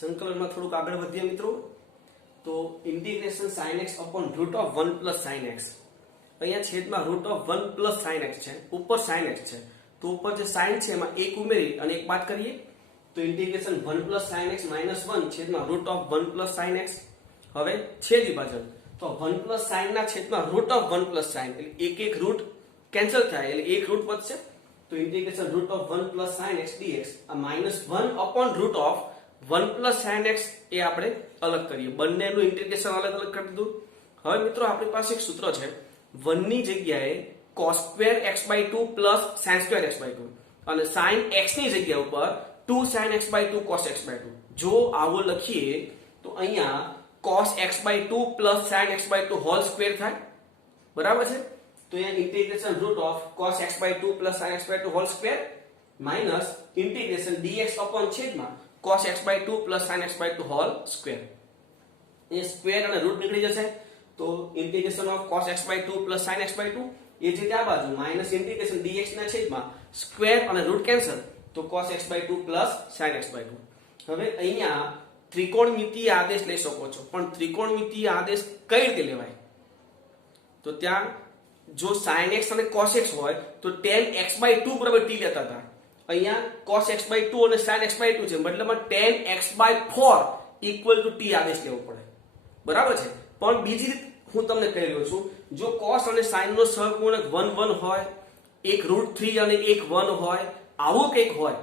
સંકલનમાં થોડુંક આગળ વધીએ મિત્રો. તો integration sin x upon root of 1 plus sin x. અહીંયા છેદમાં root of 1 plus sin x છે, ઉપર sin x છે, તો ઉપર જે sin છે એમાં એક ઉમેરી અને એક બાદ કરીએ તો integration 1 plus sin x minus 1 છેદમાં root of 1 plus sin x. હવે છેદ વિભાજન તો 1 plus sin ના છેદમાં root of 1 plus sin એટલે એક રૂટ કેન્સલ થાય એટલે એક રૂટ વધશે. તો integration root of 1 plus sin x dx આ -1 upon root of 1 plus sin x એ આપણે અલગ કરીએ, બંનેનું ઇન્ટિગ્રેશન અલગ અલગ કરી દીધું. હવે મિત્રો આપણી પાસે એક સૂત્ર છે 1 ની જગ્યાએ cos square x by 2 plus sin square x by 2 અને sin x ની જગ્યા ઉપર 2 sin x by 2 cos x by 2. જો આવું લખીએ તો અહીંયા cos x by 2 plus sin x by 2 whole square થાય, બરાબર છે. તો અહીંયા integration root of cos x by 2 plus sin x by 2 whole square minus integration dx upon છેદમાં cos x by 2 plus sin x by 2 whole square. A square અને route નીકળી જશે તો integration of cos x by 2 plus sin x by 2 એ જે આ બાજુ minus integration dx ના છેદમાં સ્ક્વેર અને રૂટ કેન્સલ તો cos x by 2 plus sin x by 2. હવે અહીંયા ત્રિકોણમિતીય આદેશ લઈ શકો છો, પણ ત્રિકોણમિતીય આદેશ કઈ રીતે લેવાય? તો ત્યાં જો sin x અને cos x હોય તો tan x by 2 બરાબર t લેતા હતા. અહીંયા cos x by 2 અને sin x by 2 છે, મતલબમાં tan x by 4 equal to t આદેશ લેવો પડે, બરાબર છે. પણ બીજી રીત હું તમને કહી રહ્યો છું, જો cos અને sin નો સહગુણક 1 1 હોય, એક √3 અને એક 1 હોય, આવું કંઈક હોય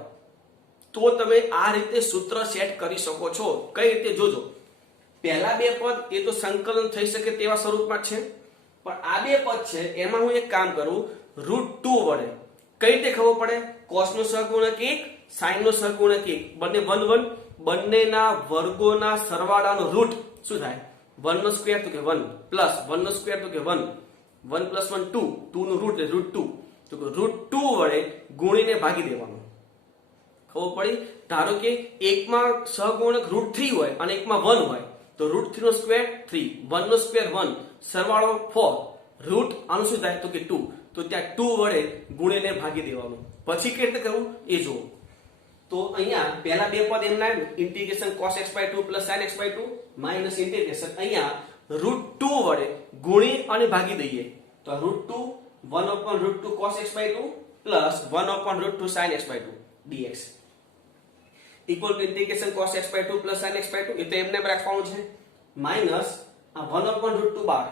તો તમે આ રીતે સૂત્ર સેટ કરી શકો છો. કઈ રીતે જોજો, પહેલા બે પદ એ તો સંકલન થઈ શકે તેવા સ્વરૂપમાં છે, પણ આ બે પદ છે એમાં હું એક કામ કરું √2 વડે. કઈ રીતે ખબર પડે? cos નો સહગુણક 1, sin નો સહગુણક 1, બંને 1 1, બંનેના વર્ગોના સરવાળાનો રૂટ શું થાય? 1 નો સ્ક્વેર તો કે 1 પ્લસ 1 નો સ્ક્વેર તો કે 1, 1 plus 1 2, 2 નું રૂટ એટલે √2 તો કે √2 વડે ગુણીને ભાગી દેવાનું. ખબર પડી? ધારો કે એકમાં સહગુણક √3 હોય અને એકમાં 1 હોય તો √3 નો સ્ક્વેર 3, 1 નો સ્ક્વેર 1, સરવાળો 4, રૂટ આનું શું થાય તો કે 2, તો ત્યાં 2 વડે ગુણીને ભાગી દેવાનું. પછી કેવી રીતે કરવું એ જુઓ. તો અહીંયા પહેલા બે પદ એમના integration cos x by 2 plus sin x by 2 minus integration અહીંયા √2 વડે ગુણી અને ભાગી દઈએ તો √2 1 upon √2 cos x by 2 plus 1 upon √2 sin x by 2 dx equal to integration cos x by 2 plus sin x by 2 એ તો એમને રાખવાનું છે માઈનસ આ 1 upon √2 બાર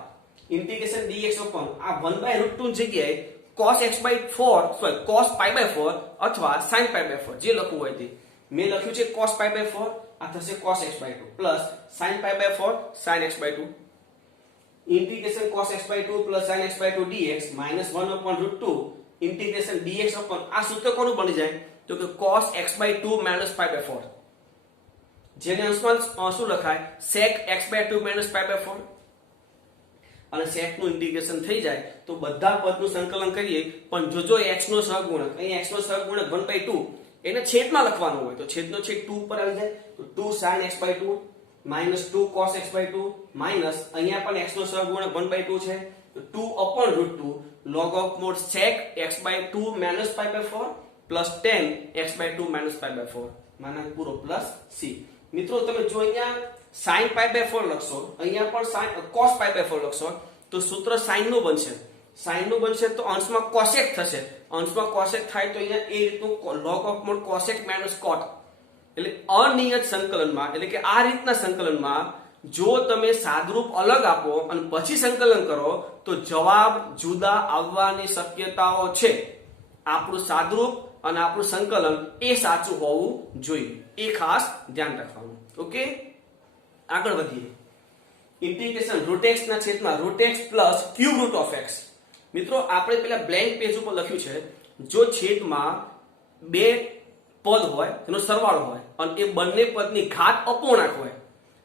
ઇન્ટિગ્રેશન dx upon આ 1 by √2 ની જગ્યાએ cos x by 4 sorry cos pi by 4 અથવા sin pi by 4 જે લખવું હોય તે. મેં લખ્યું છે cos pi by 4 આ થશે cos x by 2 plus sin pi by 4 sin x by 2 integration cos x by 2 plus sin x by 2 dx minus 1 upon √2 integration dx upon આ સૂત્ર કોનું બની જાય તો કે cos x by 2 minus pi by 4 જેને અંશમાં શું લખાય sec x by 2 minus pi by 4 અને sec નું ઇન્ટિગ્રેશન થઈ જાય તો બધા પદનું સંકલન કરીએ. પણ જોજો x નો સહગુણક અહીં x નો સહગુણક 1/2 એને છેદમાં લખવાનો હોય તો છેદનો છેદ 2 ઉપર આવી જાય તો 2 sin x by 2 minus 2 cos x by 2 minus અહીંયા પણ x નો સહગુણક 1/2 છે તો 2 upon √2 log of mod sec x by 2 minus pi by 4 plus 10 x by 2 minus pi by 4 માના પૂરો પ્લસ c. મિત્રો તમે જો અહીંયા sin pi by 4 લખશો, અહીંયા પણ sin cos pi by 4 લખશો તો સૂત્ર sin નું બનશે. sin નું બનશે તો અંશમાં cosec થશે, અંશમાં cosec થાય તો અહીંયા એ રીતનું log of mod cosec minus cot એટલે અનિયત સંકલનમાં એટલે કે આ રીતના સંકલનમાં જો તમે સાદરૂપ અલગ આપો અને પછી સંકલન કરો તો જવાબ જુદા આવવાની શક્યતાઓ છે. આપણું સાદરૂપ અને આપણું સંકલન એ સાચું હોવું જોઈએ, એ ખાસ ધ્યાન રાખવાનું. ઓકે, આગળ વધીએ. ઇન્ટિગ્રેશન √x ના છેદમાં √x plus cube root of x. મિત્રો આપણે પેલા બ્લેન્ક પેજ ઉપર લખ્યું છે જો છેદમાં બે પદ હોય તેનો સરવાળો હોય અને એ બંને પદની ઘાત અપૂર્ણાંક હોય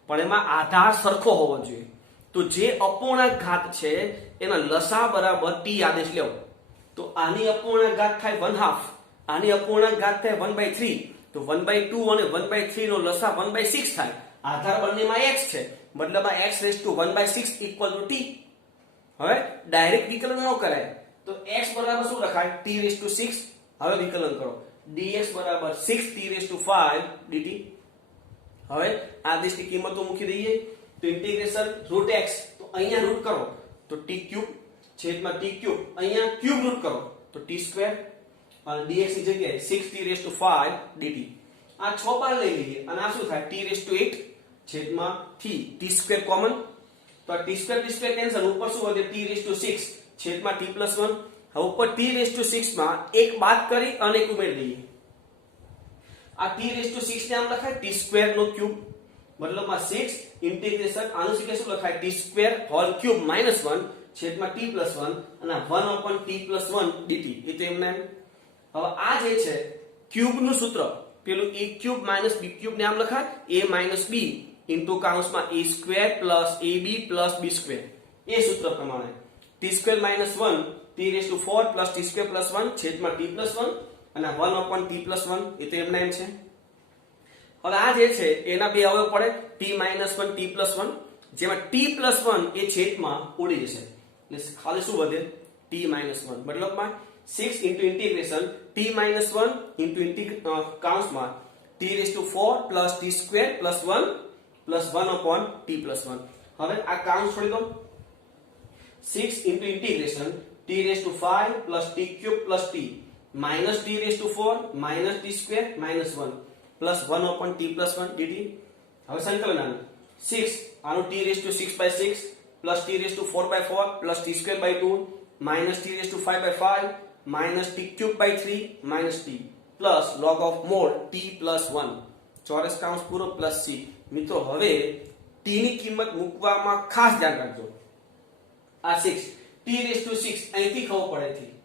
પણ એમાં આધાર સરખો હોવો જોઈએ તો જે અપૂર્ણાંક ઘાત છે એના લસા બરાબર t આદેશ લેવો. તો આની અપૂર્ણાંક ઘાત થાય 1/2, આની અપૂર્ણાંક ઘાત થાય 1/3 તો 1/2 અને 1/3 નો લસા 1/6 થાય. આધાર બંનેમાં x છે મતલબ આ x raised to 1/6 equal to t. હવે ડાયરેક્ટ વિકલન ન કરાય તો x બરાબર શું લખાય t raised to 6. હવે વિકલન કરો dx બરાબર 6 t raised to 5 dt. હવે આદેશની કિંમતો મૂકી દઈએ તો ઇન્ટિગ્રેશન રૂટ x તો અહીંયા રૂટ કરો તો t ક્યુબ છેદમાં t ક્યુબ અહીંયા ક્યુબ રૂટ કરો તો t સ્ક્વેર અને dx ની જગ્યાએ 6t5 dt આ 6 બાર લઈ લઈએ અને આ શું થાય t8 છેદમાં t સ્ક્વેર કોમન તો આ t સ્ક્વેર કેન્સલ ઉપર શું વધે t6 છેદમાં t+1 હવે ઉપર t6 માં એક બાદ કરી અને એક ઉમેરી દઈએ આ t6 ને આમ લખાય t સ્ક્વેર નો ક્યુબ મતલબમાં 6 ઇન્ટિગ્રેશન આનું શું લખાય t સ્ક્વેર હોલ ક્યુબ -1 છેદમાં t+1 અને 1/t+1 dt એ તો એમને હવે આ જે છે ક્યુબ નું સૂત્ર પેલું a ક્યુબ - b ક્યુબ ને આમ લખાય a - b ઇન્ટુ કાઉન્સમાં a square ab b square એ સૂત્ર પ્રમાણે t square -1 t4 t square +1 છેદમાં t+1 અને 1/t+1 એ તો એમના એમ છે હવે આ જે છે એના બે અવયવ પડે t-1 t+1 જેમાં t+1 એ છેદમાં ઉડી જશે એટલે ખાલી શું વધે t-1 મતલબમાં 6 ઇન્ટુ ઇન્ટિગ્રેશન t-1 ઇન્ટુ કાઉન્સમાં t4 t સ્ક્વેર +1 1/t+1 હવે આ કાઉન્સ છોડી દો 6 into integration t5 t cube t -t4 t square -1 1/t+1 dt હવે સંકલન આનું 6 આનું t6/6 t4/4 t સ્ક્વેર/2 t5/5 t ક્યુબ/3 t log of mod t+1 ચોરસ કૌંસ પૂરો +c મિત્રો હવે t ની કિંમત મૂકવામાં ખાસ ધ્યાન રાખજો આ 6 t6 અહીંથી ખબર પડે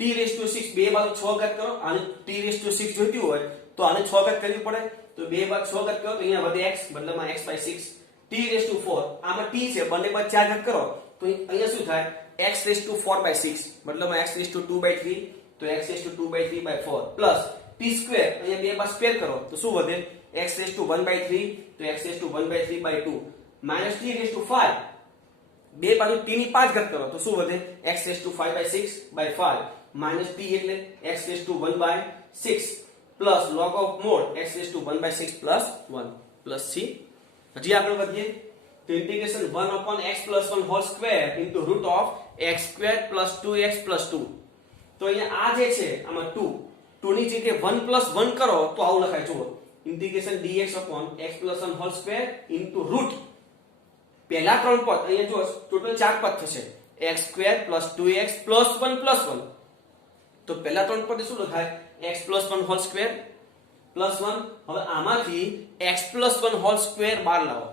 t6 બે બાજુ 6 ઘાત કરો અને t6 જોઈતી હોય તો આને 6 ઘાત કરવી પડે તો બે બાજુ 6 ઘાત કરો તો અહીંયા વધે x બદલામાં x/6 t4 આમાં t છે બંને બાજુ 4 ઘાત કરો તો અહીંયા શું થાય x4/6 મતલબમાં x2/3 તો x2/3/4 પ્લસ t સ્ક્વેર અહીંયા બે બાજુ સ્ક્વેર કરો તો શું વધે x1/3 તો x1/3/2 માઈનસ t5 બે બાજુ t ની 5 ઘાત કરો તો શું વધે x5/6/5 માઈનસ t એટલે x1/6 plus log of mod x1/6 +1 plus c હજી આગળ વધીએ તો integration 1/x+1 whole square into root of x² + 2x + 2 તો અહીંયા આ જે છે આમાં 2 ની જગ્યાએ 1 + 1 કરો તો આવું લખાય જુઓ integration dx/x+1 whole square into route પહેલા ત્રણ પદ અહીંયા જો ટોટલ 4 પદ થશે x² + 2x + 1 + 1 તો પહેલા ત્રણ પદ શું લખાય x+1 હોલ સ્ક્વેર +1 હવે આમાંથી x+1 હોલ સ્ક્વેર બહાર લાવો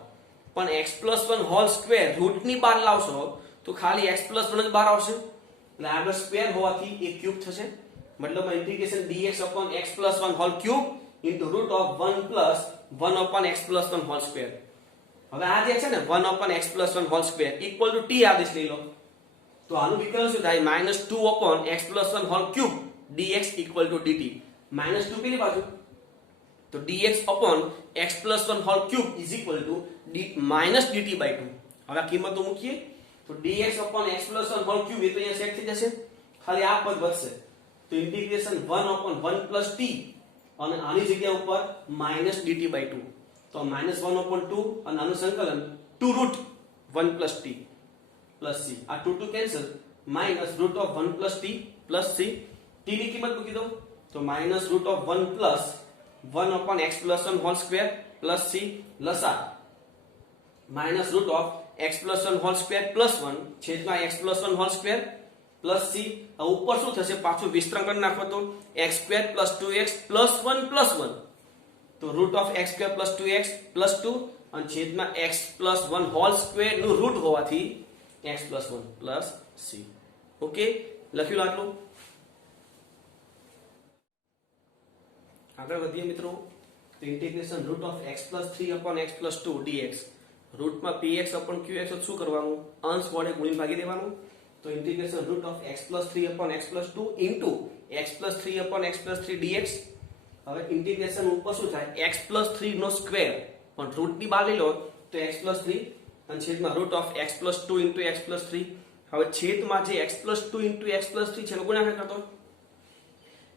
પણ x+1 હોલ સ્ક્વેર રૂટ ની બહાર લાવશો તો ખાલી x+1 જ બહાર આવશે એટલે આગળ સ્ક્વેર હોવાથી એ ક્યુબ થશે મતલબમાં integration dx/x+1 whole cube into root of 1 + 1/x+1 whole square હવે આ જે છે ને 1/x+1 whole square equal to t આદેશ લઈ લો તો આનું વિકલન શું થાય -2/x+1 hall cube dx = dt -2 પેલી બાજુ તો dx/x+1 હોલ ક્યુબ = -dt/2 હવે આ કિંમતો મૂકીએ તો dx/x+1 હોલ ક્યુબ એ તો અહીંયા સેટ થઈ જશે ખાલી આ પદ વધશે તો ઇન્ટિગ્રેશન 1/1 + t અને આની જગ્યા ઉપર -dt/2 તો -1/2 અને આનું સંકલન 2√1 + t + c આ 2 કેન્સલ -√1 + t + c t ની કિંમત મૂકી દો તો -√1 + 1/x+1 હોલ સ્ક્વેર + c લસા -√x+1 હોલ સ્ક્વેર +1 છેદમાં x+1 હોલ સ્ક્વેર + c ઉપર શું થશે પાછું વિસ્તરણ કરી નાખો તો x² + 2x + 1 તો √x² + 2x + 2 અને છેદમાં x+1 હોલ સ્ક્વેર નું રૂટ હોવાથી x+1 + c ઓકે લખ્યું આટલું આગળ વધીએ મિત્રો તો ઇન્ટિગ્રેશન √x+3/x+2 dx રૂટમાં px/qx શું કરવાનું અંશ વડે ગુણી ભાગી દેવાનું તો ઇન્ટિગ્રેશન √x+3/x+2 x+3/x+3 dx હવે ઇન્ટિગ્રેશન ઉપર શું થાય x+3 નો સ્ક્વેર પણ રૂટ ની બહાર લઈ લો તો x+3 અને છેદમાં √x+2 * x+3 હવે છેદમાં જે x+2 * x+3 છે એનો ગુણાકાર કરતો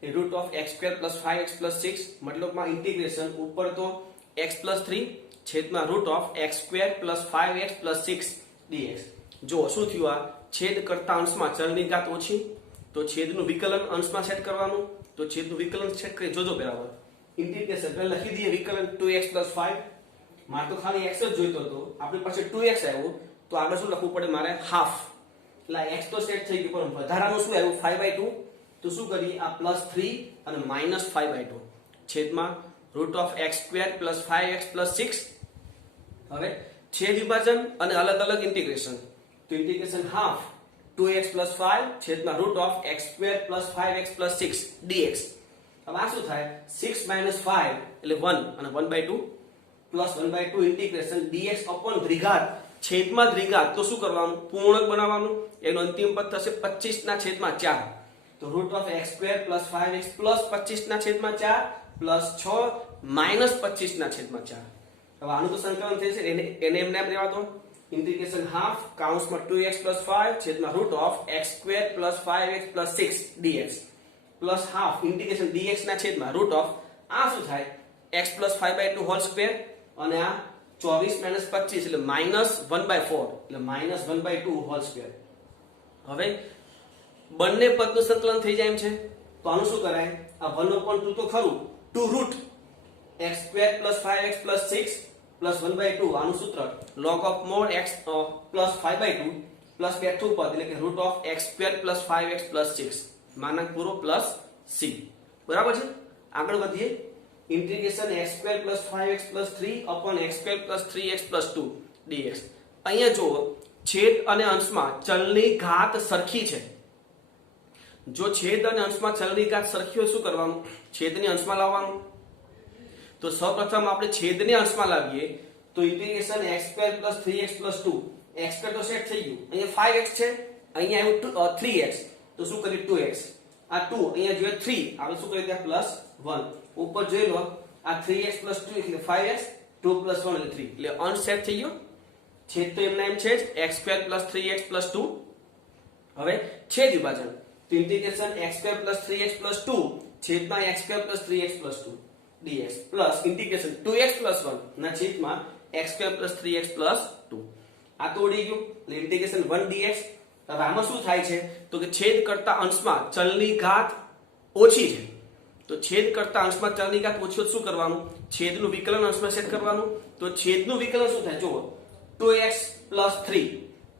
એ √x² + 5x + 6 મતલબમાં ઇન્ટિગ્રેશન ઉપર તો x પ્લસ 3 છેદમાં route of x square plus 5x plus 6 dx. જો શું થયું, આ છેદ કરતા અંશમાં ચલની ઘાત ઓછી, તો છેદનું વિકલન અંશમાં સેટ કરવાનું. તો છેદનું વિકલન સેટ કરી જોજો બરાબર. ઇન્ટિગ્રેશન પહેલા લખી દઈએ વિકલન 2x 5. મારે તો ખાલી x જ જોઈતો હતો, આપણી પાસે 2x આવ્યું, તો આગળ શું લખવું પડે મારે, હાફ. એટલે x તો સેટ થઈ ગયું, પણ વધારાનું શું આવ્યું 5/2. તો શું કરીએ, આ +3 અને -5/2 છેદમાં route of x square plus 5x plus 6. હવે છેદ વિભાજન અને અલગ અલગ ઇન્ટિગ્રેશન. તો ઇન્ટિગ્રેશન હાફ 2x પ્લસ 5 છેદમાં route of x square plus 5x plus 6 dx. હવે આ શું થાય, 6 - 5 એટલે 1 અને 1/2 પ્લસ 1/2 ઇન્ટિગ્રેશન dx અપોન દ્વિઘાત છેદમાં દ્વિઘાત. તો શું કરવાનું, પૂર્ણક બનાવવાનું. એનો અંતિમ પદ થશે 25 ના છેદમાં 4. તો root of x square plus 5x plus 25 ના છેદમાં 4 પ્લસ 6 માઇનસ 25 ના છેદમાં 4. હવે આનું તો સંકલન થશે, એને એમને એમ રહેવા દો. ઇન્ટિગ્રેશન હાફ કાઉન્સમાં 2x પ્લસ 5 છેદમાં route of x square plus 5x plus 6 dx plus half integration dx ના છેદમાં રૂટ ઓફ આ શું થાય, x પ્લસ 5/2 હોલ સ્ક્વેર અને આ 24 - 25 એટલે -1/4 એટલે -1/2 હોલ સ્ક્વેર. હવે બંને પદનું સંકલન થઈ જાય એમ છે, તો આનું શું કરાય, આ 1/2 તો ખરું, 2 root x square plus 5x plus 6 plus 1/2 આનું સૂત્ર log of mod x plus 5/2 plus બેઠું પદ એટલે કે root of x square plus 5x plus 6 માનક પૂરો પ્લસ c. બરાબર છે. આગળ વધીએ. Integration x square plus 5x plus 3 upon x square plus 3x plus 2 dx. અહીંયા જુઓ, છેદ અને અંશમાં ચલની ઘાત સરખી છે. જો છેદ અને અંશમાં ચલની ઘાત સરખી હોય શું કરવાનું, છેદને અંશમાં લાવવાનું. તો સૌપ્રથમ આપણે છેદને અંશમાં લાવીએ, તો integration x square plus 3x plus 2. x square તો સેટ થઈ ગયું, અહીંયા 5x છે, અહીંયા આવ્યું 3x, તો શું કરીએ 2x. આ 2 અહીંયા જોઈએ 3 આવે, શું કરીએ ત્યાં પ્લસ 1. ઉપર જોઈ લો, આ 3x પ્લસ 2 એટલે 5x, 2 પ્લસ 1 એટલે 3, એટલે અંશ સેટ થઈ ગયો. છેદ તો એમના એમ છે જ, x square plus 3x plus 2. હવે છેદ વિભાજન. તો integration x square plus 3x plus 2 છેદમાં x square plus 3x plus 2 dx plus integration 2x plus 1 ના છેદમાં x square plus 3x plus 2. આ તો ઉડી ગયું, એટલે ઇન્ટિગ્રેશન 1 dx. હવે આમાં શું થાય છે, તો કે છેદ કરતા અંશમાં ચલની ઘાત ઓછી છે. તો છેદ કરતા અંશમાં ચલની ઘાત ઓછી હોય શું કરવાનું, છેદનું વિકલન અંશમાં સેટ કરવાનું. તો છેદનું વિકલન શું થાય, જુઓ 2x પ્લસ 3,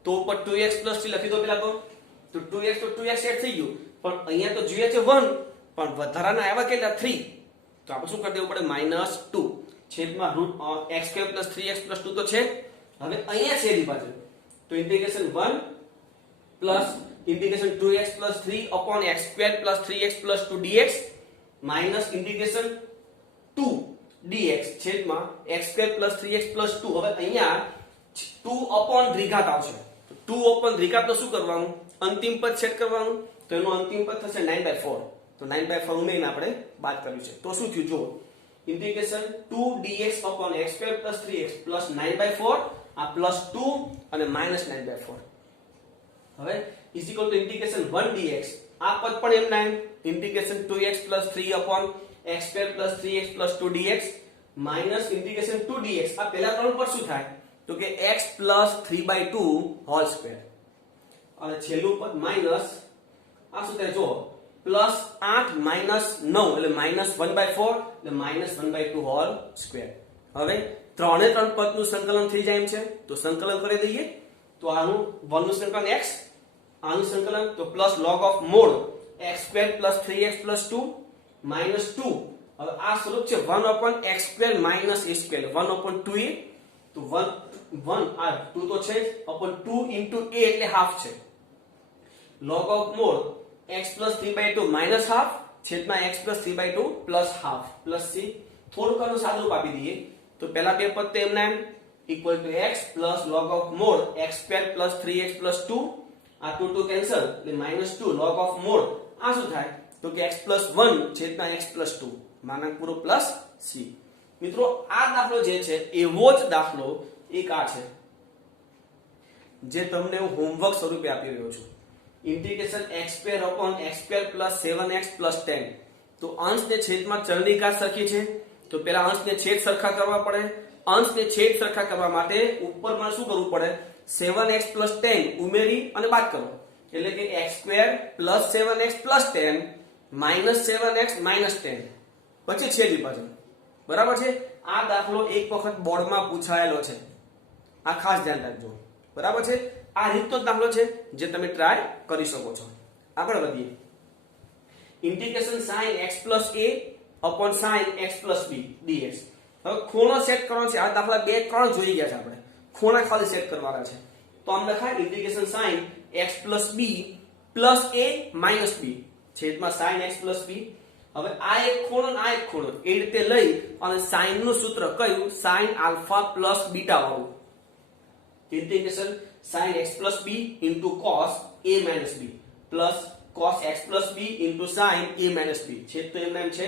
તો ઉપર 2x પ્લસ 3 લખી દો પેલા તો 2x તો 2x સેટ થઈ ગયું, પણ અહીંયા તો જોઈએ છે 1, પણ વધારાના આવ્યા કેટલા 3, તો આપણે શું કરી દેવું પડે -2 છેદમાં root x square plus 3x plus 2 તો છે. હવે અહીંયા છેદ વિભાજન. તો integration 1 plus integration 2x plus 3 upon x square plus 3x plus 2 dx minus integration 2 dx છેદમાં x square plus 3x plus 2. હવે અહીંયા 2 અપોન દ્વિઘાત આવશે, તો 2 અપોન દ્વિઘાત તો શું કરવાનું, અંતિમ પદ સેટ કરવાનું. તો એનું અંતિમ પદ થશે 9/4. તો 9/4 ઉમેરીને આપણે બાદ કર્યું છે. તો શું થયું, જુઓ integration 2 dx upon x square plus 3x plus 9/4, આ પ્લસ 2 અને માઇનસ 9/4. હવે is equal to integration 1 dx. આ પદ પણ એમના એમ, integration 2x plus 3 upon x square plus 3x plus 2 dx minus integration 2 dx. આ પહેલા ત્રણ પર શું થાય, તો કે x પ્લસ 3/2 હોલ સ્ક્વેર, અને છેલ્લું પદ માઇનસ આ શું થાય, જો પ્લસ 8 માઇનસ 9 એટલે -1/4 એટલે -1/2 હોલ સ્ક્વેર. હવે ત્રણે ત્રણ પદનું સંકલન થઈ જાય એમ છે, તો સંકલન કરી દઈએ. તો આનું 1 નું સંકલન x, આનું સંકલન તો plus log of mod x square plus 3x plus 2 minus 2. હવે આ સ્વરૂપ છે 1 upon x square minus a square 1 upon 2a. તો 1 આ 2 તો છે upon 2 into a એટલે હાફ છે. log of mod x plus 3/2 minus half છેદમાં x plus 3/2 plus half plus c. થોડુંક આનું સાદું રૂપ આપી દઈએ, તો પહેલા બે પદ તો એમના એમ equal to x plus log of mod x square plus 3x plus 2. આ 2 કેન્સલ એટલે -2 log of mod આ શું થાય, તો કે x plus 1 છેદમાં x plus 2 માનક પૂરો plus c. મિત્રો આ દાખલો જે છે એવો જ દાખલો એક આ છે જે તમને હું હોમવર્ક સ્વરૂપે આપી રહ્યો છું. Integration x square upon x square plus 7x plus 10. તો અંશ ને છેદમાં ચલની ઘાત સરખી છે, તો પેલા અંશને છેદ સરખા કરવા પડે. અંશને છેદ સરખા કરવા માટે ઉપરમાં શું કરવું પડે? 7x + 10 ઉમેરી અને બાદ કરો, એટલે કે x² + 7x + 10 - 7x - 10 પછી છેદ વિભાજન. બરાબર છે? આ દાખલો એક વખત બોર્ડમાં પૂછાયેલો છે, આ ખાસ ધ્યાન રાખજો. બરાબર છે? આ રીતનો દાખલો છે જે તમે ટ્રાય કરી શકો છો. આગળ વધીએ. Integration sin x + a sin x + b dx. હવે ખૂણો સેટ કરવાનો છે. આ દાખલા 2 3 જોઈ ગયા છે આપણે. ખૂણા ખાલી સેટ કરવાના છે. તો આમ લખાય integration sin x + b + a - b છેદમાં sin x + b. હવે આ એક ખૂણો અને આ એક ખૂણો એ રીતે લઈ અને sin નું સૂત્ર કયું? sin α + β વાળું. Integration sin x + b cos a - b plus cos x + b sin a - b છેદ તો એમ છે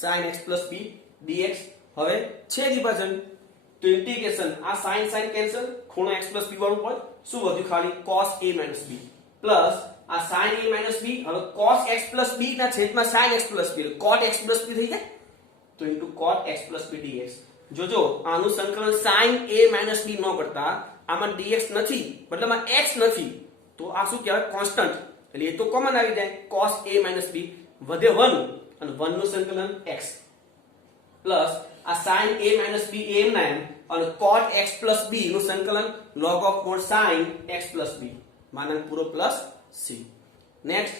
sin x + b dx. હવે છેદ વિભાજન. તો ઇન્ટિગ્રેશન આ sin કેન્સલ, ખૂણો x + b વાળું પદ શું વધ્યું? ખાલી cos a - b plus આ sin a - b. હવે cos x + b ના છેદમાં sin x + b cot x + b થઈ જાય. તો cot x + b dx. જોજો આનું સંકલન sin a - b ન કરતા આમાં dx નથી, મતલબમાં x નથી, તો આ શું કહેવાય? કોન્સ્ટન્ટ. એટલે એ તો કોમન આવી જાય. cos a - b વધે 1 અને 1 નું સંકલન x પ્લસ આ sin a - b એમ ના એમ અને cot x + b નું સંકલન log of mod sin x + b માનાંક પૂરો plus c. Next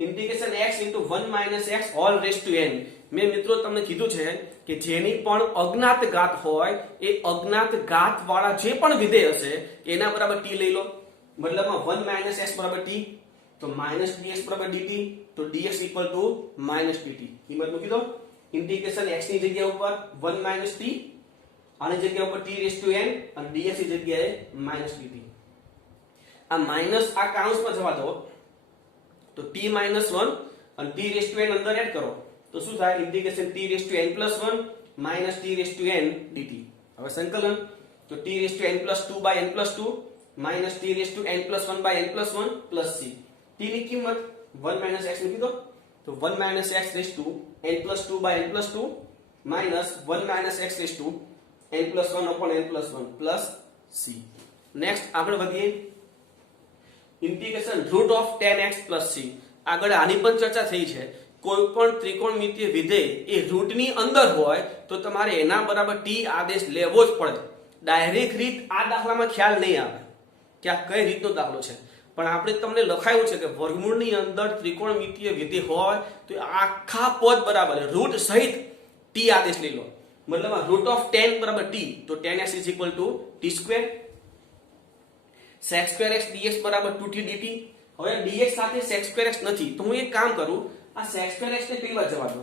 integration x * 1 - x whole raise to n. મેં મિત્રો તમને કીધું છે કે જેની પણ અજ્ઞાત ઘાત હોય એ અજ્ઞાત ઘાત વાળા જે પણ વિધેય હશે એના બરાબર t લઈ લો. મતલબમાં 1 - x = t, તો -dx = dt, તો dx = -dt. કિંમત મૂકી દો. ઇન્ટિગ્રેશન x ની જગ્યા ઉપર 1 - t, આની જગ્યા ઉપર t⁻n અને dx ની જગ્યાએ -dt. આ માઈનસ આ કાઉન્સમાં જવા દો, તો t - 1 અને t⁻n અંદર એડ કરો તો શું થાય? Integration t⁻n + 1 -t⁻n dt. હવે સંકલન તો t⁻n + 2/n + 2 -t⁻n + 1/n + 1 c. t ની કિંમત 1 - x મૂકી દો, તો 1 - x + 2/n + 2 -1 - x + n + 1/n + 1 c. Next આગળ વધીએ. Integration √10x + c. આગળ આની પણ ચર્ચા થઈ છે. કોઈ પણ ત્રિકોણમિતિય વિધેય એ રૂટની અંદર હોય તો તમારે એના બરાબર t આદેશ લેવો જ પડે. ડાયરેક્ટ રીત આ દાખલામાં ખ્યાલ નહીં આવે કે આ કઈ રીતનો દાખલો છે, પણ આપણે તમને લખાયું છે કે વર્ગમૂળની અંદર ત્રિકોણમિતિય વિધેય હોય તો આખા પદ બરાબર રૂટ સહિત t આદેશ લઈ લો. મતલબ √10 = t, તો 10x = t². sec²x dx = 2t dt. હવે dx સાથે sec²x નથી તો હું એક કામ કરું, આ sec²x ને પેલી વાર જવા દો,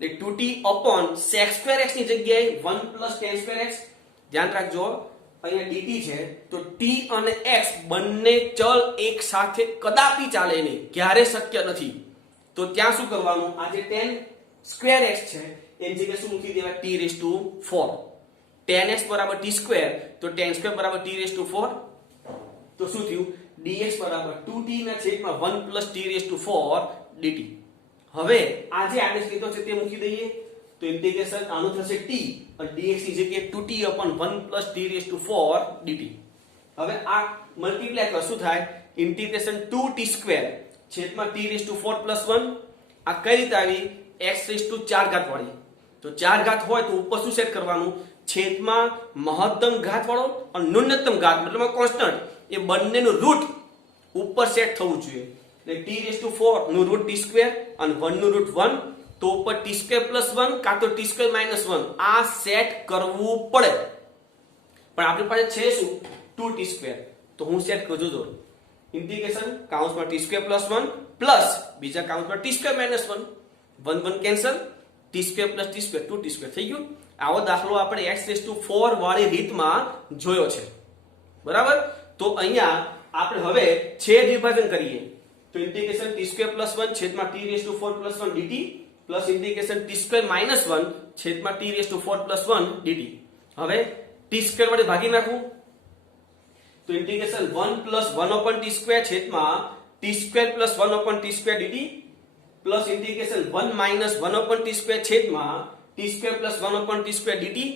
એટલે 2t / sec²x ની જગ્યાએ 1 + tan²x. ધ્યાન રાખજો અહીંયા dt છે તો t અને x બંને ચલ એક સાથે કદાપી ચાલે નહીં, ક્યારે શક્ય નથી. તો ત્યાં શું કરવાનું? આ જે tan²x છે એની જગ્યાએ શું મૂકી દેવાય? t⁻4. tan x = t², તો tan² = t⁻4. તો શું થયું? dx = 2t ના છેદમાં 1 + t⁻4 dt. હવે આ જે આદેશ લીધો છે તે મૂકી દઈએ તો ઇન્ટિગ્રેશન આનું થશે t અને dx ની જગ્યાએ 2t / 1 + t⁻4 dt. હવે આ મલ્ટીપ્લાય કરો શું થાય? ઇન્ટિગ્રેશન 2t² છેદમાં t⁻4 + 1. આ કઈ રીતે આવી? x⁴ વાળી. તો 4 ઘાત હોય તો ઉપર શું સેટ કરવાનું? છેદમાં મહત્તમ ઘાત વાળો અને ન્યૂનતમ ઘાત મતલબ કોન્સ્ટન્ટ એ બંનેનું રૂટ ઉપર સેટ થવું જોઈએ. એટલે t⁻4 નું રૂટ t² અને 1 નું રૂટ 1, તો ઉપર t² + 1 કાં તો t² - 1 આ સેટ કરવું પડે. પણ આપણી પાસે છે શું? 2t². તો હું સેટ કરું છું. ઇન્ટિગ્રેશન કાઉન્સમાં t² + 1 પ્લસ બીજા કાઉન્સમાં t² - 1, 1 1 cancel, t² + t² 2t² થઈ ગયું. આવો દાખલો આપણે x⁴ વાળી રીતમાં જોયો છે. બરાબર? તો અહીંયા આપણે હવે છેદ વિભાજન કરીએ. તો ઇન્ટિગ્રેશન t² + 1 છેદમાં t⁻4 + 1 dt plus integration t² - 1 છેદમાં t⁻4 + 1 dt. હવે t² વડે ભાગી નાખું તો ઇન્ટિગ્રેશન 1 + 1/t² છેદમાં t² + 1/t² dt plus integration 1 - 1/t² છેદમાં T square plus 1 upon T square DT.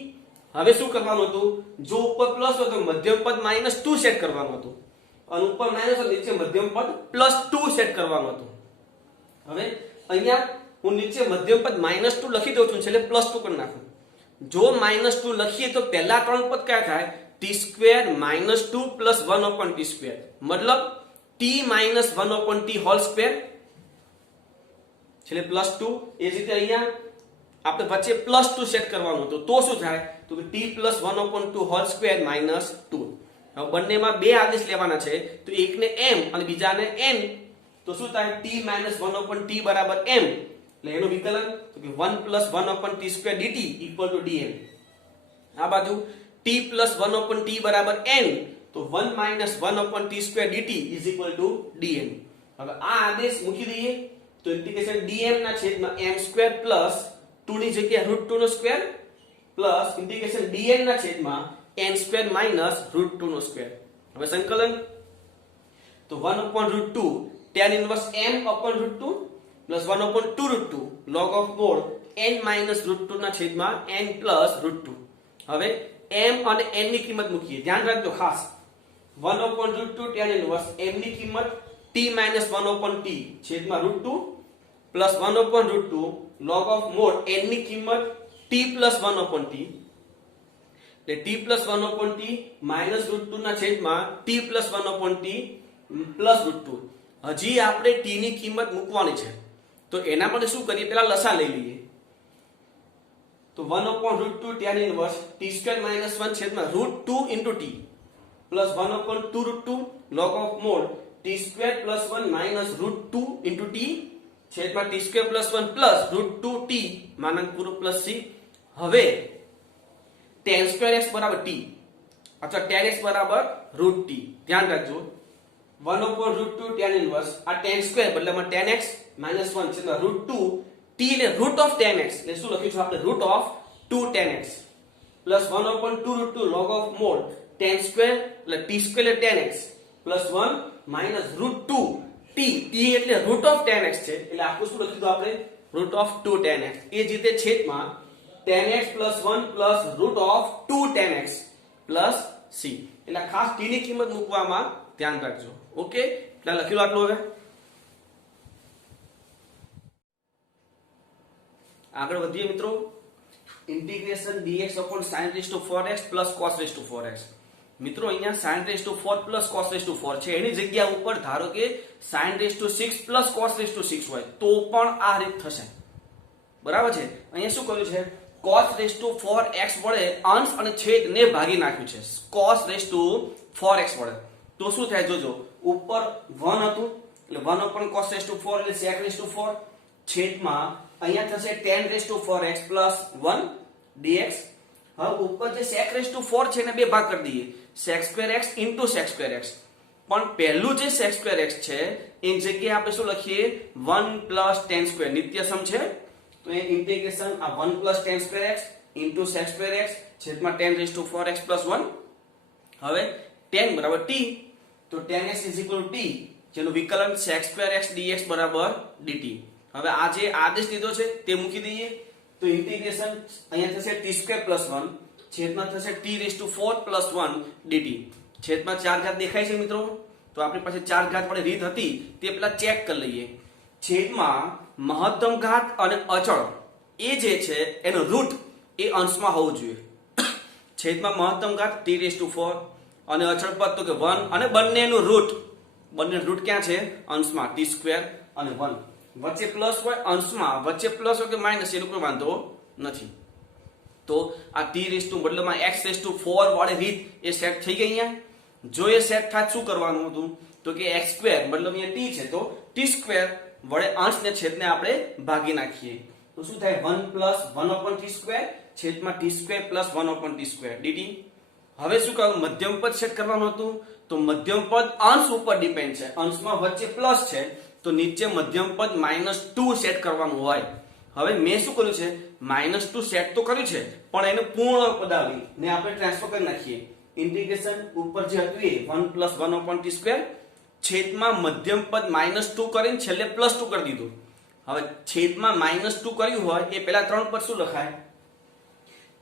હવે શું કરવાનું હતું, જો ઉપર પ્લસ હોય તો મધ્યમ પદ -2 સેટ કરવાનું હતું અને ઉપર માઈનસ હોય નીચે મધ્યમ પદ +2 સેટ કરવાનું હતું. હવે અહીંયા હું નીચે મધ્યમ પદ -2 લખી દઉં છું, છેલ્લે +2 કરી નાખું. જો -2 લખીએ તો પહેલા ત્રણ પદ કયા થાય, T square -2 plus 1 upon T square, મતલબ T minus 1 upon T whole square, છેલ્લે +2. એ જ રીતે અહીંયા આપણે વચ્ચે +2 સેટ કરવાનું હતું, તો શું થાય, તો કે T plus 1 upon 2 whole square -2. હવે બંનેમાં બે આદેશ લેવાના છે, તો એકને m અને બીજાને n, તો શું થાય, t માઇનસ 1 અપોન t બરાબર m, એટલે એનું વિકલન તો કે 1 plus 1 upon t square dt equal to dm. આ બાજુ t પ્લસ 1 અપોન t બરાબર n, તો 1 minus 1 upon t square dt is equal two dm. હવે આ આદેશ મૂકી દઈએ તો ઇન્ટિગ્રેશન dm ના છેદમાં m સ્ક્વેર પ્લસ 2 ની જગ્યાએ √2 નો સ્ક્વેર પ્લસ ઇન્ટિગ્રેશન dn ના છેદમાં n સ્ક્વેર માઇનસ √2 નો સ્ક્વેર. હવે સંકલન તો 1 upon √2 tan inverse m upon √2 plus 1 upon 2 √2 log of mod n minus √2 ના છેદમાં n plus √2. હવે m અને n ની કિંમત મૂકીએ, ધ્યાન રાખજો ખાસ. 1 upon √2 tan inverse m ની કિંમત t minus 1 upon t છેદમાં √2 plus 1 upon √2 log of mod n ની કિંમત t plus 1 upon t, એટલે t plus 1 upon t minus √2 ના છેદમાં t plus 1 upon t plus √2. હજી આપણે t ની કિંમત મૂકવાની છે, તો એના માટે શું કરીએ, પહેલા લસા લઈ લઈએ. તો 1 upon √2 tan inverse t square minus 1 છેદમાં √2 into t plus 1 upon 2 √2 log of mod t square plus 1 minus √2 into t છેદમાં t square plus 1 plus √2t માનક પૂરો plus c. હવે tan square x બરાબર t અથવા tan x બરાબર √t, ધ્યાન રાખજો. 1 upon √2 tan inverse આ tan square બદલામાં tan x minus 1 છેદમાં √2 t એટલે root of tan x, એટલે શું લખ્યું છે આપણે, root of 2 tan x plus 1 upon 2 √2 log of mod tan square એટલે t square એટલે tan x plus 1 minus √2 t એટલે root of tan x છે, એટલે આખું શું લખ્યું આપણે, root of 2 tan x. એ જ રીતે છેદમાં tan x plus 1 plus root of 2 tan x plus c, એટલે ખાસ t ની કિંમત મૂકવામાં ધ્યાન રાખજો. ઓકે, એટલે લખી લો આટલું. હવે આગળ વધીએ મિત્રો. Integration dx upon sin raised to 4x plus cos raised to 4x. મિત્રો અહીંયા sin raised to 4 plus cos raised to 4 છે, એની જગ્યા ઉપર ધારો કે sin raised to 6 plus cos raised to 6 હોય તો પણ આ રીત થશે, બરાબર છે. અહીંયા શું કર્યું છે, cos raised to 4x વડે અંશ અને છેદને ભાગી નાખ્યું છે cos raised to 4x વડે. તો શું થાય, જોજો, ઉપર 1 હતું એટલે 1 upon cos raised to 4 એટલે sec raised to 4 છેદમાં અહીંયા થશે tan raised to 4x plus 1 dx. હવે ઉપર જે sec raised to 4 છે એને બે ભાગ કરી દઈએ, sec square x into sec square x. પણ પહેલું જે sec square x છે એની જગ્યાએ આપણે શું લખીએ, 1 plus tan square, નિત્યસમ છે, તો એ ઇન્ટિગ્રેશન આ 1 plus tan square x into sec square x છેદમાં tan raised to 4x plus 1. હવે tan બરાબર t, તો tan x is equal to t, જેનું વિકલન sec square x dx બરાબર dt. હવે આ જે આદેશ લીધો છે તે મૂકી દઈએ, તો ઇન્ટિગ્રેશન અહીંયા થશે t square plus 1 છેદમાં થશે t raised to 4 plus 1 dt. છેદમાં 4 ઘાત દેખાય છે મિત્રો, તો આપણી પાસે 4 ઘાત વડે રીત હતી તે પેલા ચેક કરી લઈએ. છેદમાં મહત્તમ ઘાત અને અચળ એ જે છે એનો રૂટ એ અંશમાં હોવું જોઈએ. છેદમાં મહત્તમ ઘાત t raised to 4 અને અચળ પદ તો કે 1, અને બંનેનું રૂટ ક્યાં છે, અંશમાં t square અને 1. વચ્ચે પ્લસ હોય અંશમાં, વચ્ચે પ્લસ હોય કે માઈનસ એનો કોઈ વાંધો નથી. તો આ t raised to બદલામાં x raised to 4 વાળી રીત એ સેટ થઈ ગઈ. અહીંયા જો એ સેટ થાય શું કરવાનું હતું, તો કે x સ્ક્વેર મતલબ અહીંયા t છે તો t સ્ક્વેર વડે અંશ ને છેદને આપણે ભાગી નાખીએ, તો શું થાય, 1 plus 1 upon t square છેદમાં t square plus 1 upon t square dt. હવે શું કરવાનું, મધ્યમ પદ સેટ કરવાનું હતું, તો મધ્યમ પદ અંશ ઉપર ડિપેન્ડ છે, અંશમાં વચ્ચે પ્લસ છે તો નીચે મધ્યમ પદ -2 સેટ કરવાનું હોય. હવે મેં શું કર્યું છે, -2 સેટ તો કર્યું છે પણ એને પૂર્ણ પદાવલી ને આપણે ટ્રાન્સફર કરી નાખીએ. ઇન્ટિગ્રેશન ઉપર જે હતું એ 1 plus 1 upon t square છેદમાં મધ્યમ પદ -2 કરીને છેલ્લે +2 કરી દીધું. હવે છેદમાં -2 કર્યું હોય એ પહેલા ત્રણ પદ શું લખાય,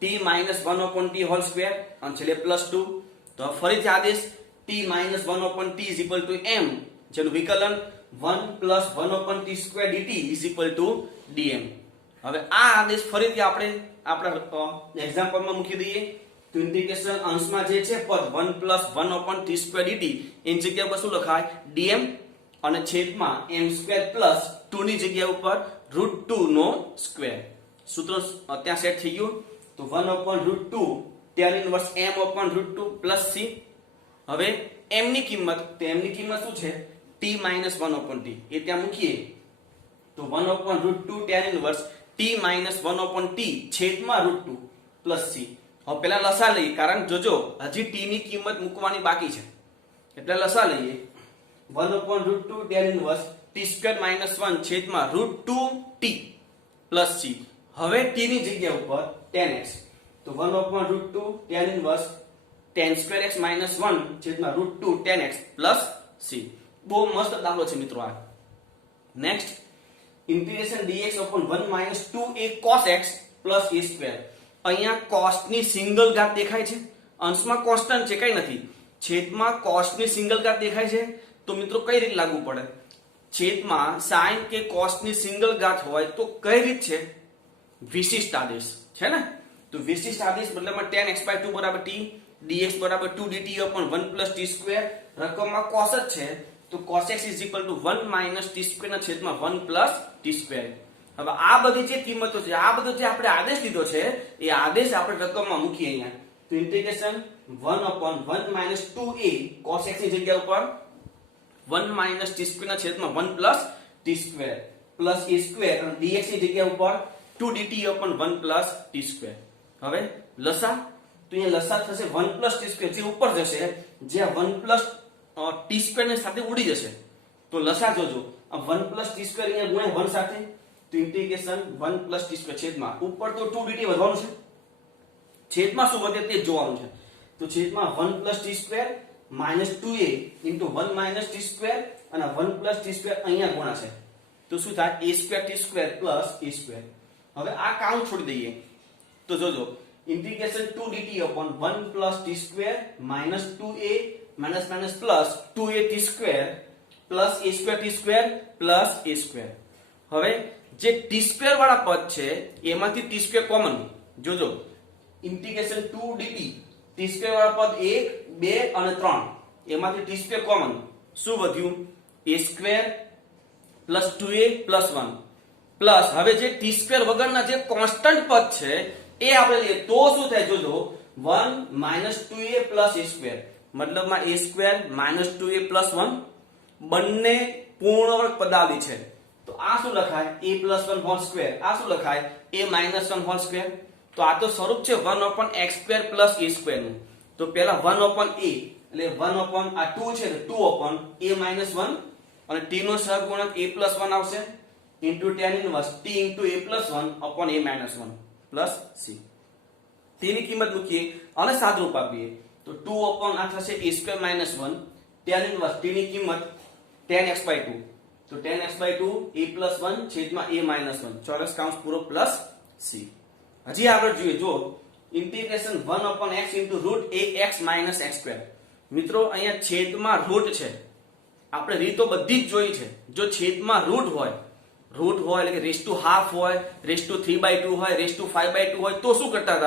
t minus 1 upon t whole square અને છેલ્લે +2. તો ફરીથી આદેશ t minus 1 upon t is equal two m, જેનું વિકલન 1 plus 1 upon t square dt is equal two dm. હવે આ આદેશ ફરીથી આપણે આપણા એક્ઝામ્પલમાં મૂકી દઈએ. તો ઇન્ટિગ્રેશન અંશમાં જે છે પદ 1 plus 1 upon t square dt એની જગ્યા પર શું લખાય dm, અને છેદમાં m સ્ક્વેર પ્લસ 2 ની જગ્યા ઉપર √2 નો સ્ક્વેર. સૂત્ર ત્યાં સેટ થઈ ગયું. તો 1 upon √2 tan inverse m upon √2 plus c. હવે m ની કિંમત શું છે t minus 1 upon t, એ ત્યાં મૂકીએ. તો 1 upon √2 tan inverse t minus 1 upon t છેદમાં √2 પ્લસ c. હવે પહેલા લસા લઈએ, કારણ જોજો હજી t ની કિંમત મૂકવાની બાકી છે, એટલે લસા લઈએ. 1 upon √2 tan inverse t square minus 1 છેદમાં √2t પ્લસ c. હવે t ની જગ્યા ઉપર tan x. તો 1 upon √2 tan inverse tan square x minus 1 છેદમાં √2 tan x પ્લસ c. બહુ મસ્ત દાખલો છે મિત્રો આ. Next, integration dx upon 1 minus 2a cos x plus a square. અહીંયા cos ની સિંગલ ઘાત દેખાય છે, અંશમાં કોન્સ્ટન્ટ છે, કઈ નથી. છેદમાં cos ની સિંગલ ઘાત દેખાય છે. તો મિત્રો કઈ રીત લાગુ પડે? છેદમાં sin કે cos ની સિંગલ ઘાત હોય તો કઈ રીત છે? વિશિષ્ટ આદેશ છે ને. તો વિશિષ્ટ આદેશ મતલબમાં tan x/2 બરાબર t, dx બરાબર 2 dt upon 1 plus t square. રકમમાં cos જ છે, તો cos x is equal to 1 minus t square ના છેદમાં 1 plus t સ્ક્વેર. હવે આ બધી જે કિંમતો છે, આ બધો જે આપણે આદેશ લીધો છે, એ આદેશ આપણે રકમમાં મૂકીએ અહીંયા. તો integration 1 upon 1 minus 2a cos x ની જગ્યા ઉપર 1 minus t સ્ક્વેર ના છેદમાં 1 plus t square plus a square, અને dx ની જગ્યા ઉપર 2 dt upon 1 plus t square. હવે લસા, તો અહીંયા લસા થશે 1 plus t સ્ક્વેર, જે ઉપર જશે, જે 1 plus t સ્ક્વેર ની સાથે ઉડી જશે. તો લસા જોજો, આ 1 plus t સ્ક્વેર અહીંયા ગુણ્યા 1 સાથે. તો ઇન્ટિગ્રેશન 1 plus t સ્ક્વેર છેદમાં ઉપર તો 2 dt વધવાનું છે, છેદમાં શું વધે તે જોવાનું છે. તો છેદમાં 1 plus t square minus 2a into 1 minus t square, અને 1 plus t સ્ક્વેર અહીંયા ગુણાશે. તો શું થાય? a square t square plus a square. હવે આ કાઉન્ટ છોડી દઈએ. તો જોજો, integration 2 dt upon 1 plus t square minus 2a minus minus plus 2a t square plus a square t square plus a square. હવે જે t સ્ક્વેર વાળા પદ છે એમાંથી t સ્ક્વેર કોમન. જોજો, ઇન્ટિગ્રેશન 2 dt t સ્ક્વેર વાળા પદ 1 2 અને 3, એમાંથી t સ્ક્વેર કોમન. શું વધ્યું? a square plus 2a plus 1 plus હવે જે t સ્ક્વેર વગરના જે કોન્સ્ટન્ટ પદ છે એ આપણે લઈએ. તો શું થાય? જોજો, 1 minus 2a plus a square, મતલબમાં a square minus 2a plus 1 બંને પૂર્ણ વર્ગ પદાવલી છે. તો આ શું લખાય? a plus 1 whole square. આ શું લખાય? a minus 1 whole square. તો આ તો સ્વરૂપ છે 1 upon x square plus a square નું. તો પહેલા 1 upon a, એટલે 1 upon આ 2 છે, 2 upon a minus 1, અને t નો સહગુણક a plus 1 આવશે into tan inverse t into a plus 1 upon a minus 1 plus c. તેની કિંમત મૂકીએ અને સાદરૂપ આપીએ. તો 2 upon આ થશે a square minus 1 tan inverse t ની કિંમત tan x/2. તો tan x/2 a plus 1 છેદમાં a minus 1 ચોરસ કૌંસ પૂરો પ્લસ c. હજી આગળ જોઈએ. જો integration 1 upon x into root ax minus x square. મિત્રો અહીંયા છેદમાં રૂટ છે, આપણે રીતો બધી જ જોઈ છે. જો છેદમાં રૂટ હોય એટલે કે રેસ ટુ હાફ હોય, રેસ ટુ 3/2 હોય, રેસ ટુ 5/2 હોય, તો શું કરતા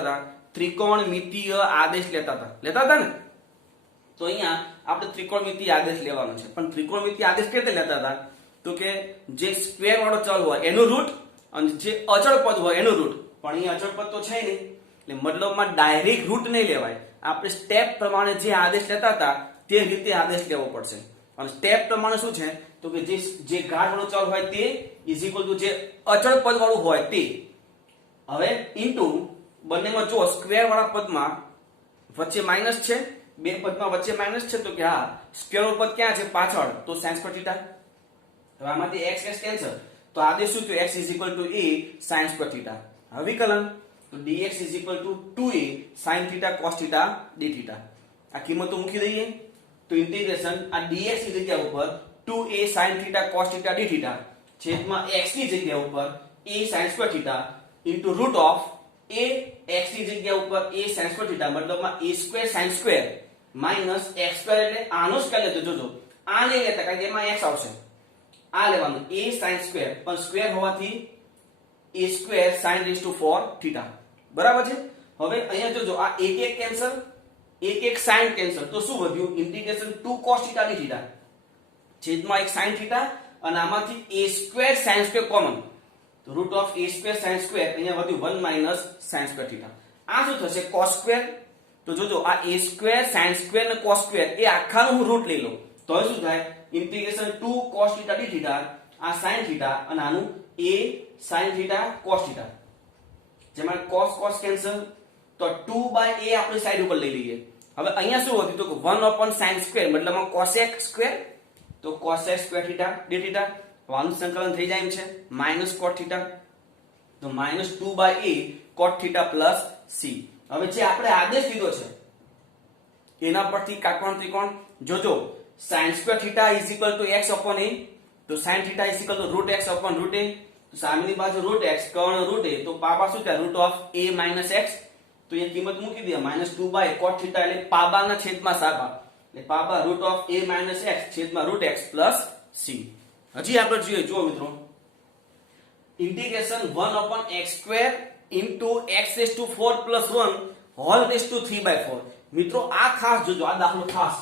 હતા? ત્રિકોણમિતીય આદેશ લેતા હતા ને. તો અહીંયા આપણે ત્રિકોણમિતીય આદેશ લેવાનો છે. પણ ત્રિકોણમિતીય આદેશ કેવી રીતે લેતા હતા? તો કે જે સ્ક્વેર વાળો ચલ હોય એનું રૂટ, અને જે અચળ પદ હોય એનું રૂટ. પણ અહીંયા અચળ પદ તો છે નહીં, એટલે મતલબમાં ડાયરેક્ટ રૂટ નહીં લેવાય. આપણે સ્ટેપ પ્રમાણે જે આદેશ લેતા હતા તે રીતે આદેશ લેવો પડશે. અને સ્ટેપ પ્રમાણે શું છે? તો કે જે ઘાત વાળો ચલ હોય તે ઇઝ ઇક્વલ ટુ જે અચળ પદ વાળું હોય તે. હવે ઇન્ટુ બંનેમાં જો સ્ક્વેર વાળા પદમાં વચ્ચે માઇનસ છે, બે પદમાં વચ્ચે માઇનસ છે, તો કે હા સ્ક્વેર વાળું પદ ક્યાં છે? પાછળ. તો sin સ્ક્વેર થીટા. હવે આમાંથી x કેન્સલ, તો આદેશ શું થયું? x is equal two a sin square theta. હવે વિકલન, તો dx is equal two 2a sin theta cos theta d theta. આ કિંમતો મૂકી દઈએ. તો ઇન્ટિગ્રેશન આ dx ની જગ્યા ઉપર 2a sin theta cos theta d theta છેદમાં x ની જગ્યા ઉપર a sin square theta into root of A x ની જગ્યા ઉપર a sin સ્ક્વેર થીટા મતલબમાં a square sin square minus x square એટલે આનો સ્ક્વેર લેજો જોજો આ નહીં લેતા કારણ કે એમાં x આવશે આ લેવાનું a sin સ્ક્વેર પણ સ્ક્વેર હોવાથી a square sin raise to 4 theta બરાબર છે હવે અહીંયા જોજો આ એક એક કેન્સલ એક એક sin કેન્સલ તો શું વધ્યું integration 2 cos theta D theta છેદમાં એક sin થીટા અને આમાંથી a square sin square common તો root of a square sin square અહીંયા વધ્યું 1 માઈનસ sin સ્ક્વેર થીટા આ શું થશે cos સ્ક્વેર તો જોજો આ a સ્ક્વેર sin સ્ક્વેર અને cos સ્ક્વેર એ આખાનો હું રૂટ લઈ લઉં તો હવે શું થાય integration 2 cos theta D theta આ sin થીટા અને આનું a sin theta cos theta જેમાં cos cos કેન્સલ તો 2/a આપણે સાઈડ ઉપર લઈ લઈએ હવે અહીંયા શું હતું તો 1 sin સ્ક્વેર મતલબમાં cosec સ્ક્વેર તો cosec square theta d theta વાનું સંકલન થઈ જાય એમ છે માઈનસ cot થીટા તો minus 2/a cot theta plus c હવે જે આપણે આદેશ લીધો છે એના પરથી કાટકોણ ત્રિકોણ જોજો sin square theta x a તો sin થીટા √x √a તો સામેની બાજુ √x કર્ણ √a તો પાબા શું થાય √ ઓફ a - x તો એ કિંમત મૂકી દે -2 cot થીટા એટલે પાબાના છેદમાં સાબા એટલે પાબા √ ઓફ a - x છેદમાં √x પ્લસ c હજી આપણે જોઈએ જો મિત્રો integration 1/x² into x⁴ + 1 whole raise to 3/4 મિત્રો આ ખાસ જોજો આ દાખલો ખાસ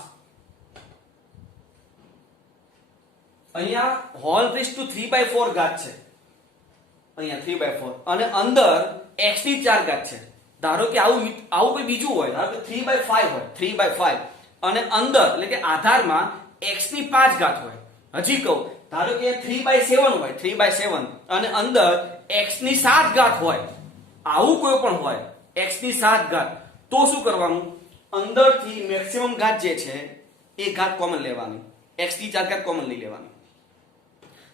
અહીંયા હોલ રેઝ ટુ 3/4 ઘાત છે અહીંયા 3/4 અને અંદર x ની 4 ઘાત છે ધારો કે આવું કોઈ બીજું હોય ધારો કે 3/5 હોય 3/5 અને અંદર એટલે કે આધારમાં x ની 5 ઘાત હોય હજી કહું ધારો કે 3/7 હોય 3/7 અને અંદર x ની 7 ઘાત હોય આવું કોઈ પણ હોય x ની 7 ઘાત તો શું કરવાનું અંદરથી મેક્સિમમ ઘાત જે છે એ ઘાત કોમન લેવાની x ની 4 ઘાત કોમન લઈ લેવાની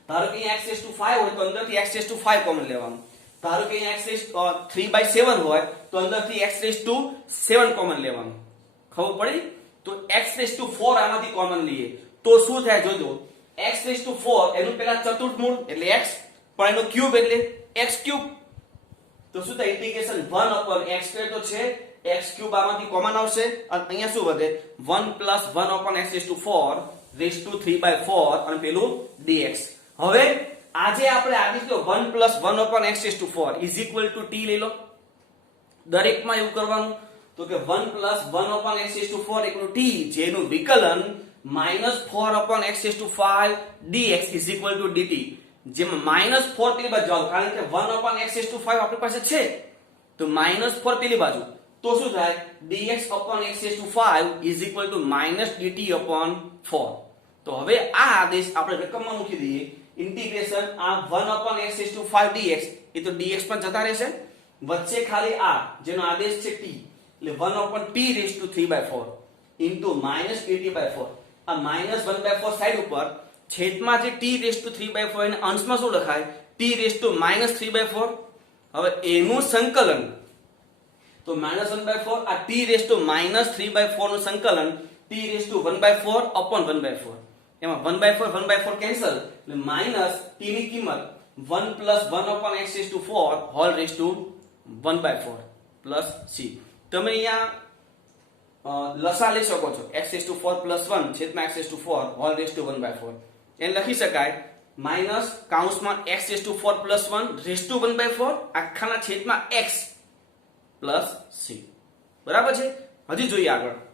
ધારો કે અહીંયા x⁵ હોય તો અંદરથી x⁵ કોમન લેવાનું ધારો કે અહીંયા 3/7 હોય તો અંદરથી x⁵ કોમન લેવાનું ખબર પડી તો x⁴ આમાંથી કોમન લઈએ તો શું થાય જોજો x⁴ એનું પહેલા ચતુર્થમૂળ એટલે x પણ એનો ક્યુબ એટલે x³ તો શું થાય ઇન્ટિગ્રેશન 1/x² તો છે x³ આમાંથી કોમન આવશે અને અહીંયા શું વધે 1 + 1/x⁴ રેઝ ટુ 3/4 અને પેલું dx હવે આજે આપણે આદેશ લો 1 + 1/x⁴ = t લઈ લો દરેકમાં એવું કરવાનું તો કે 1 + 1/x⁴ = t જેનું વિકલન -4/x⁵ dx = dt જેમાં -4 પેલી બાજુ જાવ કારણ કે 1/x⁵ આપણી પાસે છે તો -4 પેલી બાજુ તો શું થાય dx/x⁵ = -dt/4 તો હવે આ આદેશ આપણે રકમમાં મૂકી દઈએ ઇન્ટિગ્રેશન આ 1/x⁵ dx એ તો dx પર જતા રહેશે વચ્ચે ખાલી આ જેનો આદેશ છે t એટલે 1/t⁴ into -dt/4 આ -1/4 સાઈડ ઉપર છેદમાં જે t⁴ એને અંશમાં શું લખાય t⁻³ હવે એનું સંકલન તો -1/4 આ t⁻³ નું સંકલન t⁴ એમાં 1/4 કેન્સલ એટલે માઈનસ t ની કિંમત 1 + 1/x⁴ whole raise to 1/4 plus c તમે અહીંયા લસા લઈ શકો છો x⁴ + 1 છેદમાં x⁴ હોલ રેઝ ટુ 1/4 એને લખી શકાય માઈનસ કૌંસમાં x⁴ + 1 રેઝ ટુ 1/4 આખાના છેદમાં x પ્લસ c બરાબર છે હજી જોઈએ આગળ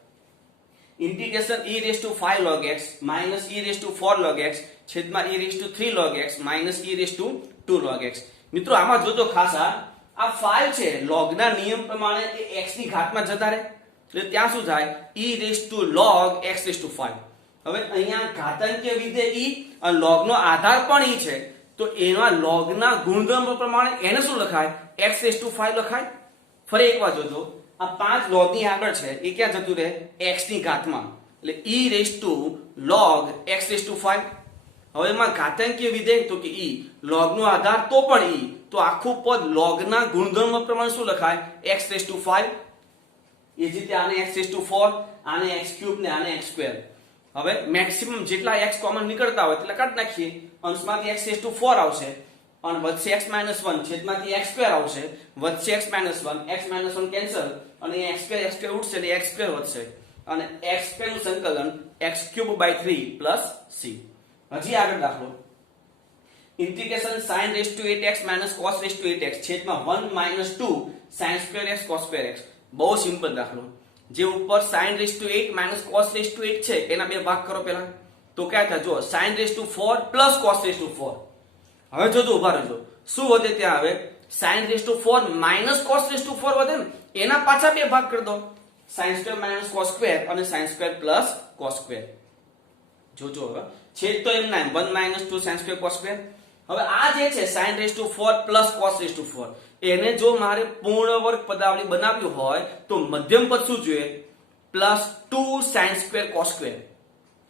integration e⁵ log x e⁴ log x છેદમાં e⁵ log x e⁵ log x મિત્રો આમાં જોજો ખાસ આ 5 છે લોગના નિયમ પ્રમાણે એ x ની ઘાતમાં જતા રહે એટલે ત્યાં શું થાય e⁵ x⁵ હવે અહીંયા ઘાતાંકીય વિધેય e અને લોગનો આધાર પણ e છે તો એના લોગના ગુણધર્મ પ્રમાણે એને શું લખાય x⁵ લખાય ફરી એકવાર જોજો આ 5 લોગ ની આગળ છે એ ક્યાં જતું રહે x ની ઘાતમાં એટલે e⁵ x⁵ હવે એમાં ઘાતાંકીય વિધેય તો કે e લોગનો આધાર તો પણ e તો આખું પદ લોગના ગુણધર્મ પ્રમાણે શું લખાય x⁵ એ જ રીતે આને x⁴ આને x³ ને આને x². હવે મેક્સિમમ જેટલા x કોમન નીકળતા હોય એટલે કાઢી નાખીએ અંશમાંથી x⁴ આવશે અને વધશે x-1 છેદમાંથી x2 આવશે, વધશે x-1 કેન્સલ અને x2 ઉડશે એટલે x2 વધશે અને x2 નું સંકલન x³/3 c. હજી આગળ દાખલો ઇન્ટિગ્રેશન sin8x cos8x છેદમાં 1 - 2 sin2x cos2x. બહુ સિમ્પલ દાખલો. જે ઉપર sin8 cos8 છે એના બે ભાગ કરો પહેલા તો ક્યાં થાય? જો sin4 cos4. હવે જોજો ઉભા રહેજો શું વધે ત્યાં. હવે sin4 cos4 વધે ને એના પાછા બે ભાગ કરી દો, sin2 cos2 અને sin2 cos2. જોજો હવે છેદ તો એમ ના 1 - 2 sin2 cos2. હવે આ જે છે sin4 cos4 એને જો મારે પૂર્ણ વર્ગ પદાવલી બનાવ્યું હોય તો મધ્યમ પદ શું જોઈએ? +2 sin2 cos2.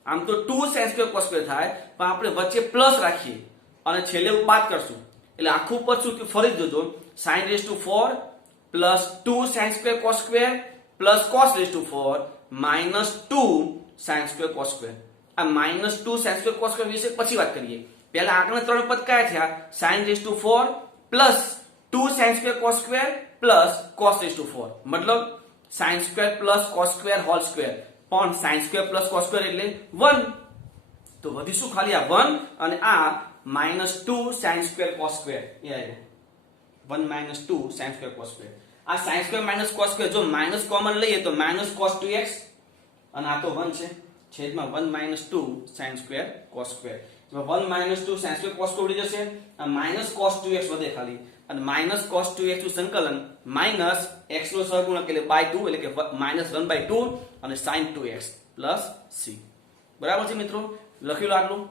આમ તો 2 sin2 cos2 થાય પણ આપણે વચ્ચે પ્લસ રાખીએ અને છેલ્લે બાદ કરશું એટલે આખું પદ શું થયું ફરી જોજો sin4 +2 sin2 cos2 cos4 -2 sin2 cos2. આ -2 sin2 cos2 વિશે પછી વાત કરીએ. પહેલા આગળના ત્રણ પદ કયા થયા? sin4 +2 sin2 cos2 cos4 મતલબ sin2 cos2 હોલ સ્ક્વેર. પણ sin2 cos2 એટલે 1 તો વધીશું ખાલી આ 1 અને આ -2 sin2 cos2. એ 1 - 2 sin2 cos2. આ sin2 cos2 જો માઈનસ કોમન લઈએ તો -cos2x અને આ તો 1 છે છેદમાં 1 - 2 sin2 cos2. 1 - 2 sin2 cos2 ઉડી જશે, આ -cos2x વધે ખાલી અને -cos2x નું સંકલન -x નો સહગુણક એટલે /2 એટલે કે -1/2 અને sin2x c. બરાબર છે મિત્રો? લખી લો આટલું.